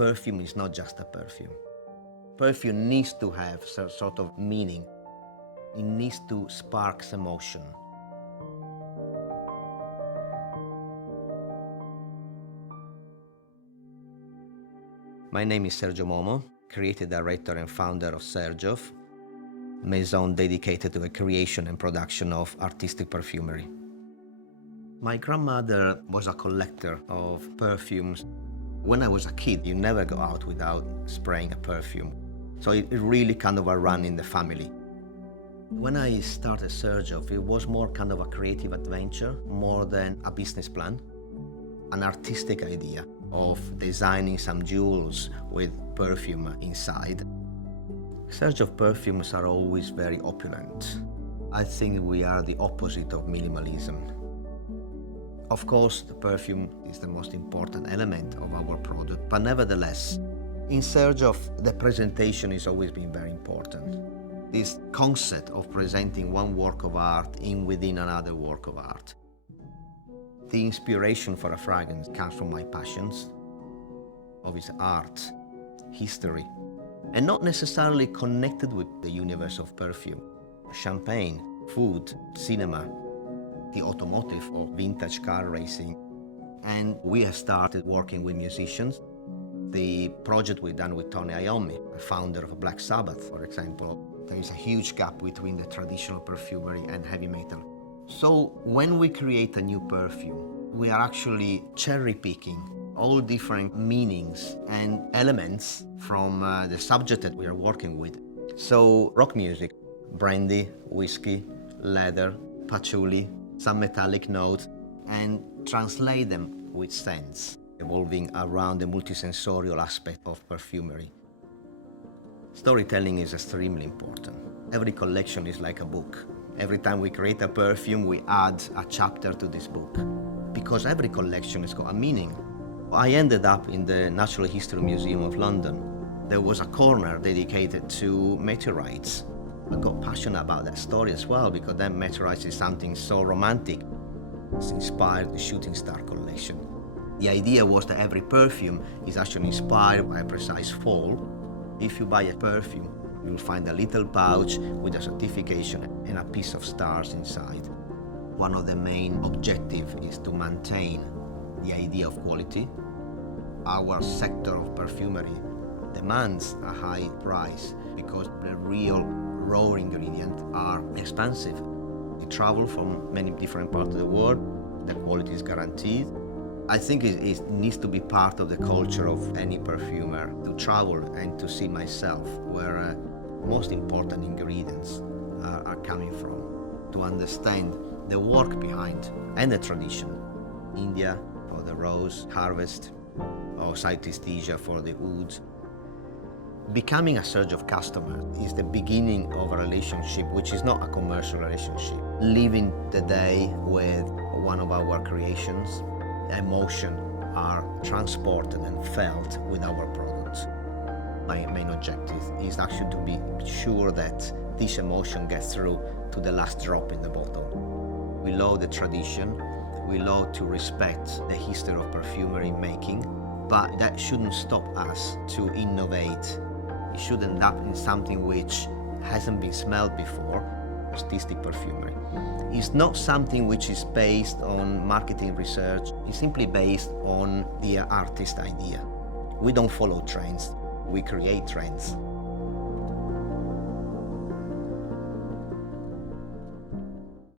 perfume is not just a perfume. Perfume needs to have some sort of meaning. It needs to spark emotion. My name is Sergio Momo, creative director and founder of Xerjoff, maison dedicated to the creation and production of artistic perfumery. My grandmother was a collector of perfumes. When I was a kid, you never go out without spraying a perfume. So it really kind of a run in the family. When I started Xerjoff, it was more kind of a creative adventure, more than a business plan, an artistic idea of designing some jewels with perfume inside. Xerjoff perfumes are always very opulent. I think we are the opposite of minimalism. Of course, the perfume is the most important element of our product, but nevertheless, in Xerjoff, the presentation has always been very important. This concept of presenting one work of art within another work of art. The inspiration for a fragrance comes from my passions, of its art, history, and not necessarily connected with the universe of perfume. Champagne, food, cinema, the automotive or vintage car racing. And we have started working with musicians. The project we've done with Tony Iommi, the founder of Black Sabbath, for example, there is a huge gap between the traditional perfumery and heavy metal. So when we create a new perfume, we are actually cherry-picking all different meanings and elements from the subject that we are working with. So rock music, brandy, whiskey, leather, patchouli, some metallic notes, and translate them with scents, evolving around the multisensorial aspect of perfumery. Storytelling is extremely important. Every collection is like a book. Every time we create a perfume, we add a chapter to this book, because every collection has got a meaning. I ended up in the Natural History Museum of London. There was a corner dedicated to meteorites. I got passionate about that story as well, because then meteorites is something so romantic. It's inspired the Shooting Star collection. The idea was that every perfume is actually inspired by a precise fall. If you buy a perfume, you'll find a little pouch with a certification and a piece of stars inside. One of the main objectives is to maintain the idea of quality. Our sector of perfumery demands a high price because the real raw ingredients are expensive. They travel from many different parts of the world. The quality is guaranteed. I think it needs to be part of the culture of any perfumer to travel and to see myself where most important ingredients are coming from, to understand the work behind and the tradition. India for the rose harvest, or Southeast Asia for the wood. Becoming a Xerjoff customer is the beginning of a relationship which is not a commercial relationship. Living the day with one of our creations, emotion are transported and felt with our products. My main objective is actually to be sure that this emotion gets through to the last drop in the bottle. We love the tradition, we love to respect the history of perfumery making, but that shouldn't stop us to innovate. It should end up in something which hasn't been smelled before, artistic perfumery. It's not something which is based on marketing research, it's simply based on the artist idea. We don't follow trends, we create trends.